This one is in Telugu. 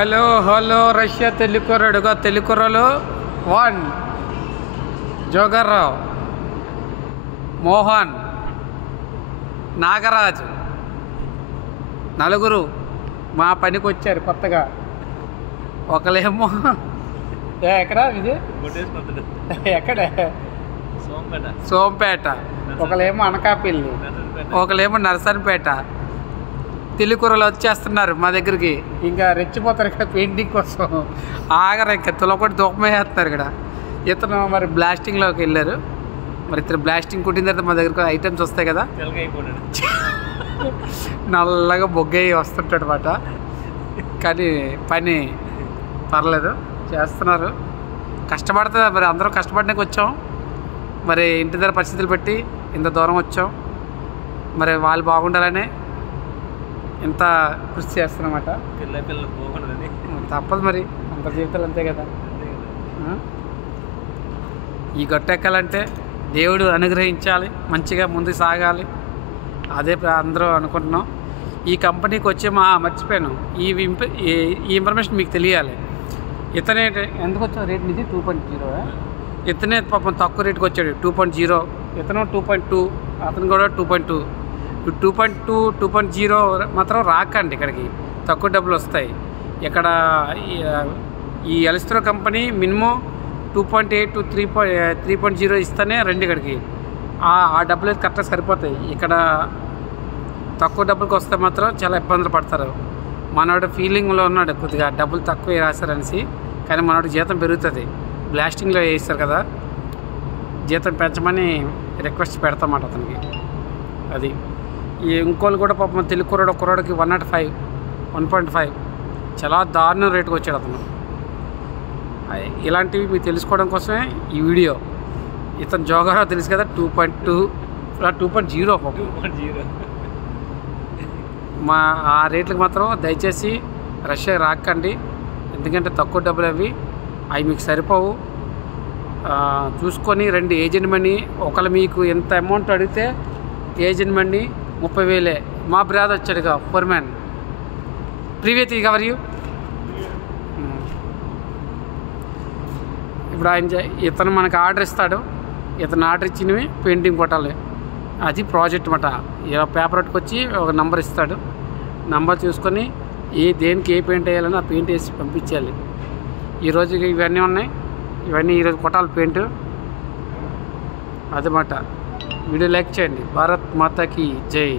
హలో హలో రష్యా తెలుగురడుగా తెలుగురలు 1 జోగర్రావు, మోహన్, నాగరాజు నలుగురు మా పనికి వచ్చారు కొత్తగా. ఒకలేమో ఎక్కడ ఇది ఎక్కడ సోంపేట, ఒకలేమో అనకాపల్లి, ఒకలేమో నరసన్పేట. తెలుగురలు వచ్చేస్తున్నారు మా దగ్గరికి. ఇంకా రెచ్చిపోతారు ఇక్కడ పెయింటింగ్ కోసం. ఆగరు ఇంకా తులకొట్టి దూపమేస్తున్నారు ఇక్కడ. ఇతను మరి బ్లాస్టింగ్లోకి వెళ్ళారు. మరి ఇతను బ్లాస్టింగ్ కుట్టిన తర్వాత మా దగ్గరకు ఐటమ్స్ వస్తాయి కదా, నల్లగా బొగ్గయ్యి వస్తుంటాడు అన్నమాట. కానీ పని పర్లేదు, చేస్తున్నారు. కష్టపడుతుంది మరి, అందరూ కష్టపడడానికి వచ్చాం. మరి ఇంటి దగ్గర పరిస్థితులు బట్టి ఇంత దూరం వచ్చాం. మరి వాళ్ళు బాగుండాలని ఇంత కృషి చేస్తున్నమాట. తప్పదు మరి, అంత జీవితాలు అంతే కదా. ఈ గట్టెక్కాలంటే దేవుడు అనుగ్రహించాలి, మంచిగా ముందుకు సాగాలి. అదే అందరూ అనుకుంటున్నాం. ఈ కంపెనీకి వచ్చి మర్చిపోయాను, ఈ ఇన్ఫర్మేషన్ మీకు తెలియాలి. ఇతనే ఎందుకు వచ్చావు రేట్ నుంచి 2.0. ఇతనే పాపం తక్కువ రేటుకి వచ్చాడు 2.0. ఇతను 2.2, అతను కూడా 2.2. 2.2 2.0 మాత్రం రాకండి ఇక్కడికి, తక్కువ డబ్బులు వస్తాయి. ఇక్కడ ఈ ఎలిస్ట్రో కంపెనీ మినిమం 2.8 to 3.0 ఇస్తేనే రండి ఇక్కడికి. ఆ డబ్బులు కరెక్ట్గా సరిపోతాయి. ఇక్కడ తక్కువ డబ్బులకి వస్తే మాత్రం చాలా ఇబ్బందులు పడతారు. మనోడు ఫీలింగ్లో ఉన్నాడు కొద్దిగా డబ్బులు తక్కువ రాశారనేసి. కానీ మనోడు జీతం పెరుగుతుంది, బ్లాస్టింగ్లో వేస్తారు కదా, జీతం పెంచమని రిక్వెస్ట్ పెడతామాట అతనికి. అది ఇంకోళ్ళు కూడా పాపం తెలుగు కుర్రాడికి 105 1.5 చాలా దారుణం రేటుకి వచ్చాడు అతను. ఇలాంటివి మీకు తెలుసుకోవడం కోసమే ఈ వీడియో. ఇతను జోగారావు తెలుసు కదా, 2.2 2.0 పాపం. మా ఆ రేట్లకు మాత్రం దయచేసి రష్యా రాకండి, ఎందుకంటే తక్కువ డబ్బులు అవి మీకు సరిపోవు. చూసుకొని రండి. ఏజెంట్ మనీ ఒకళ్ళు మీకు ఎంత అమౌంట్ అడిగితే ఏజెంట్ మనీ 30,000. మా బ్రాదర్ వచ్చాడుగా ఫోర్మ్యాన్. Previous cover you. ఇప్పుడు ఇతను మనకు ఆర్డర్ ఇస్తాడు. ఇతను ఆర్డర్ ఇచ్చినవి పెయింటింగ్ కొట్టాలి. అది ప్రాజెక్ట్ అన్నమాట. ఇలా పేపర్ పట్టుకొచ్చి ఒక నెంబర్ ఇస్తాడు. నెంబర్ చూసుకొని దేనికి ఏ పెయింట్ వేయాలని ఆ పెయింట్ వేసి పంపించాలి. ఈరోజు ఇవన్నీ ఉన్నాయి, ఇవన్నీ ఈరోజు కొట్టాలి పెయింట్. అదన్నమాట. వీడియో లైక్ చేయండి. భారత్ మాతాకి జై.